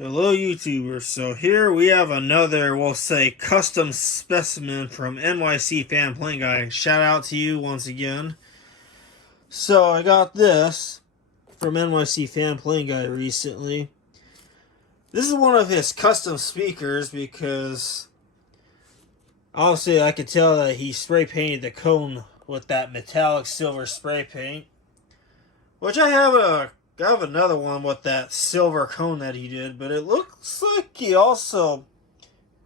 Hello YouTubers, so here we have another, we'll say, custom specimen from NYCFanPlaneguy. Shout out to you once again. So I got this from NYCFanPlaneguy recently. This is one of his custom speakers because obviously I could tell that he spray painted the cone with that metallic silver spray paint. Which I have another one with that silver cone that he did, but it looks like he also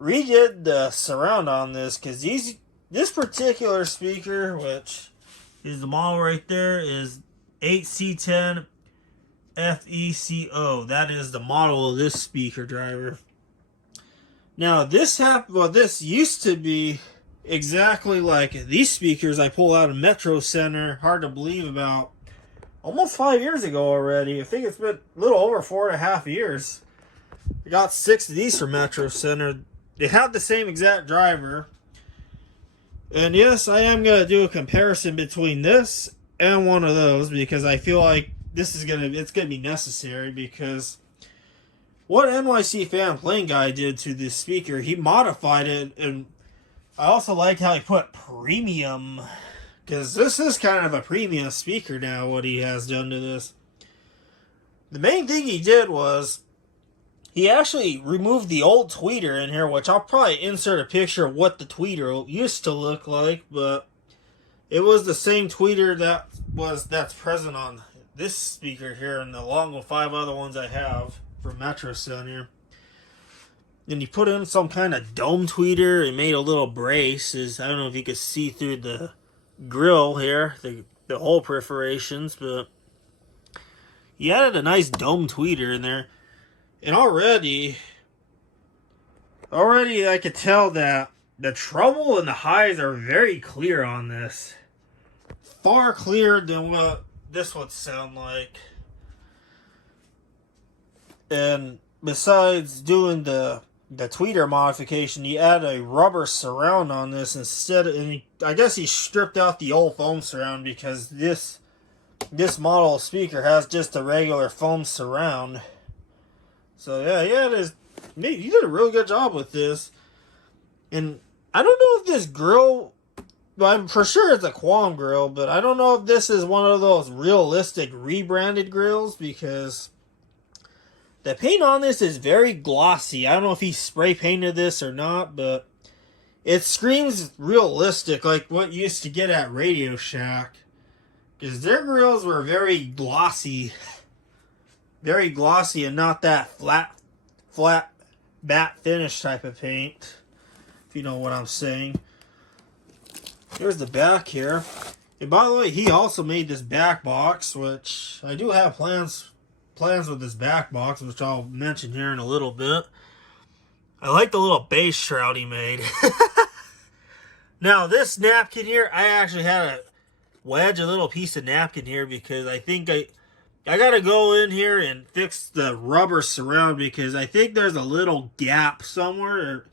redid the surround on this, because this particular speaker, which is the model right there, is 8C10FECO. That is the model of this speaker driver. Now this used to be exactly like these speakers I pull out of Metro Center. Hard to believe, about almost 5 years ago already. I think it's been a little over 4.5 years. I got 6 of these from Metro Center. They have the same exact driver. And yes, I am going to do a comparison between this and one of those, because I feel like it's going to be necessary, because what NYCFanPlaneguy did to this speaker, he modified it. And I also like how he put premium, because this is kind of a premium speaker now, what he has done to this. The main thing he did was he actually removed the old tweeter in here, which I'll probably insert a picture of what the tweeter used to look like, but it was the same tweeter that's present on this speaker here, and along with 5 other ones I have from Metro Center. And he put in some kind of dome tweeter and made a little brace. I don't know if you could see through the grill here, the hole perforations, but he added a nice dome tweeter in there. And already I could tell that the treble and the highs are very clear on this. Far clearer than what this would sound like. And besides doing the tweeter modification, he added a rubber surround on this instead, and I guess he stripped out the old foam surround, because this model speaker has just a regular foam surround. So yeah, he did a really good job with this. And I don't know if this grill, I'm for sure it's a Quam grill, but I don't know if this is one of those realistic rebranded grills, because the paint on this is very glossy. I don't know if he spray painted this or not, but it screams realistic, like what you used to get at Radio Shack. Because their grills were very glossy and not that flat matte finish type of paint, if you know what I'm saying. Here's the back here. And by the way, he also made this back box, which I do have plans with this back box, which I'll mention here in a little bit. I like the little base shroud he made. Now this napkin here, I actually had to wedge a little piece of napkin here, because I think I gotta go in here and fix the rubber surround, because I think there's a little gap somewhere.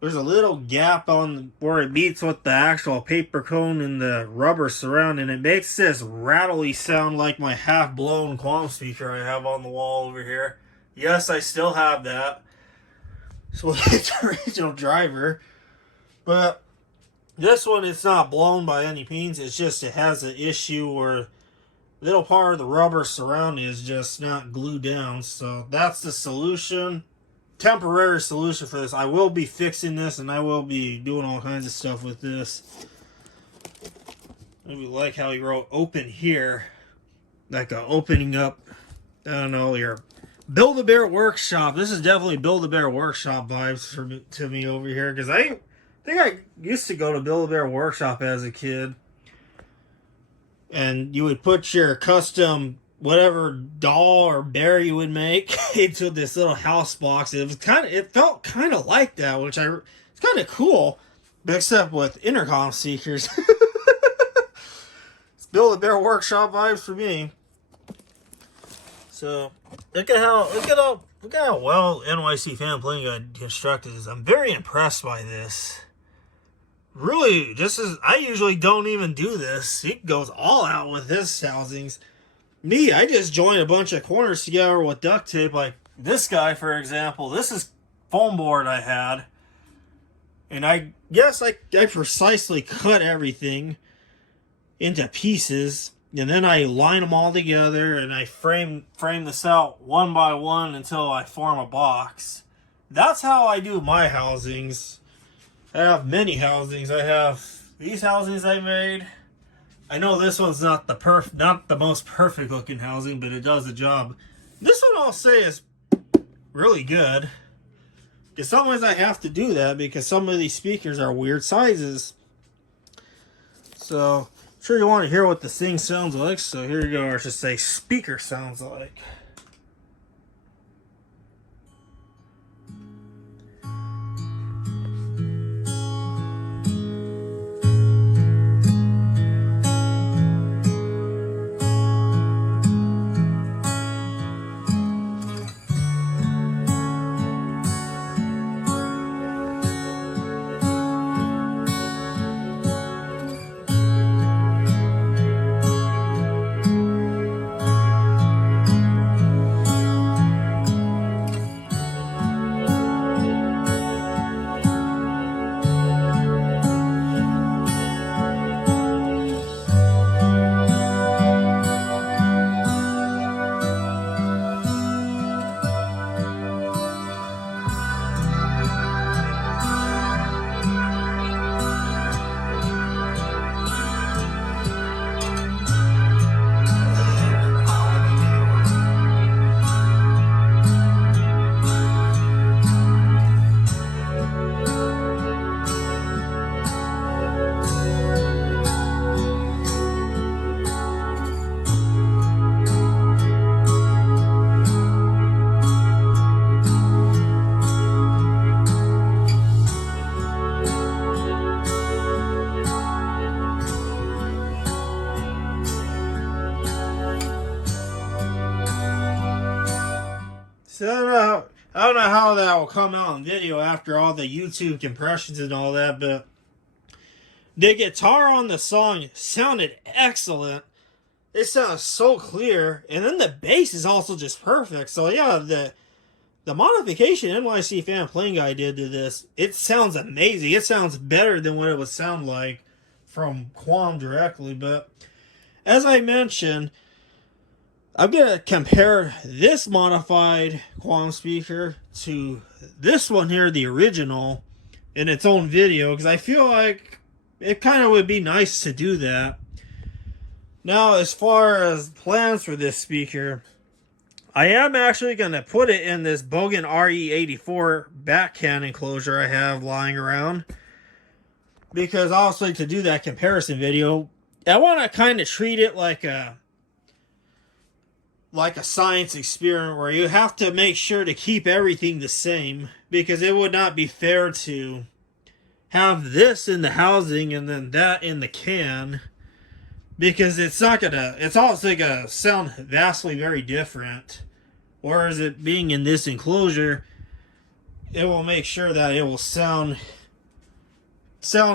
There's a little gap on where it meets with the actual paper cone and the rubber surround, and it makes this rattly sound like my half-blown Quam speaker I have on the wall over here. Yes, I still have that. So it's the original driver. But this one, it's not blown by any means. It's just it has an issue where little part of the rubber surround is just not glued down. So that's the solution. Temporary solution for this. I will be fixing this, and I will be doing all kinds of stuff with this. I like how he wrote open here, like a opening up, I don't know, your Build-A-Bear Workshop. This is definitely Build-A-Bear Workshop vibes to me over here, because I think I used to go to Build-A-Bear Workshop as a kid, and you would put your custom whatever doll or bear you would make into this little house box. It felt kind of like that, which it's kind of cool, but except with intercom speakers. It's Build-A-Bear Workshop vibes for me. So look at how well NYCFanPlaneguy constructed this. I'm very impressed by this. Really, I usually don't even do this. He goes all out with his housings. I just joined a bunch of corners together with duct tape. Like this guy, for example, this is foam board I had. And I guess I precisely cut everything into pieces. And then I line them all together and I frame this out one by one until I form a box. That's how I do my housings. I have many housings. I have these housings I made. I know this one's not the most perfect looking housing, but it does the job. This one I'll say is really good. Because sometimes I have to do that because some of these speakers are weird sizes. So, I'm sure you want to hear what this thing sounds like. So here you go, or I should say speaker sounds like. So I don't know how that will come out in video after all the YouTube compressions and all that, but the guitar on the song sounded excellent. It sounds so clear, and then the bass is also just perfect. So yeah, the modification NYCFanPlaneguy did to this, it sounds amazing. It sounds better than what it would sound like from Quam directly. But as I mentioned, I'm going to compare this modified Quam speaker to this one here, the original, in its own video, because I feel like it kind of would be nice to do that. Now, as far as plans for this speaker, I am actually going to put it in this Bogan RE84 back can enclosure I have lying around, because obviously to do that comparison video, I want to kind of treat it like a science experiment where you have to make sure to keep everything the same, because it would not be fair to have this in the housing and then that in the can, because it's obviously gonna sound vastly very different. Whereas it being in this enclosure, it will make sure that it will sound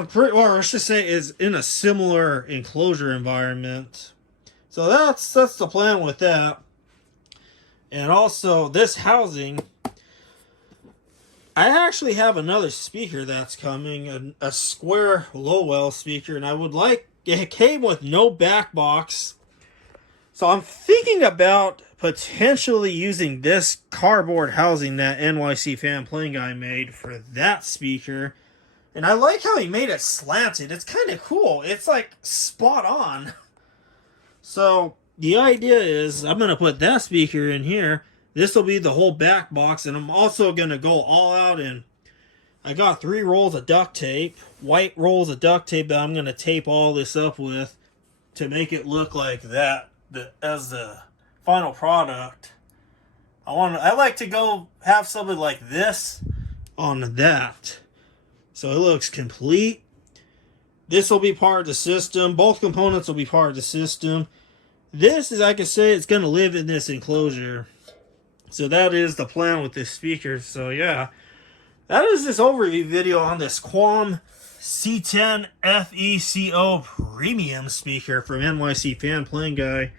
pretty, or I should say is in a similar enclosure environment. So that's the plan with that. And also, this housing, I actually have another speaker that's coming, a square Lowell speaker, and I would like, it came with no back box. So I'm thinking about potentially using this cardboard housing that NYCFanPlaneguy made for that speaker. And I like how he made it slanted. It's kind of cool. It's like spot on. So the idea is I'm going to put that speaker in here. This will be the whole back box. And I'm also going to go all out, and I got 3 rolls of duct tape. White rolls of duct tape that I'm going to tape all this up with to make it look like that as the final product. I like to go have something like this on that, so it looks complete. This will be part of the system. Both components will be part of the system. This is, like I say, it's going to live in this enclosure. So that is the plan with this speaker. So yeah, that is this overview video on this Quam 8C10FECO premium speaker from NYCFanPlaneguy.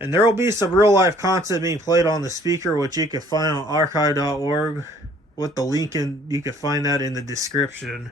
And there will be some real life content being played on the speaker, which you can find on archive.org with the link, and you can find that in the description.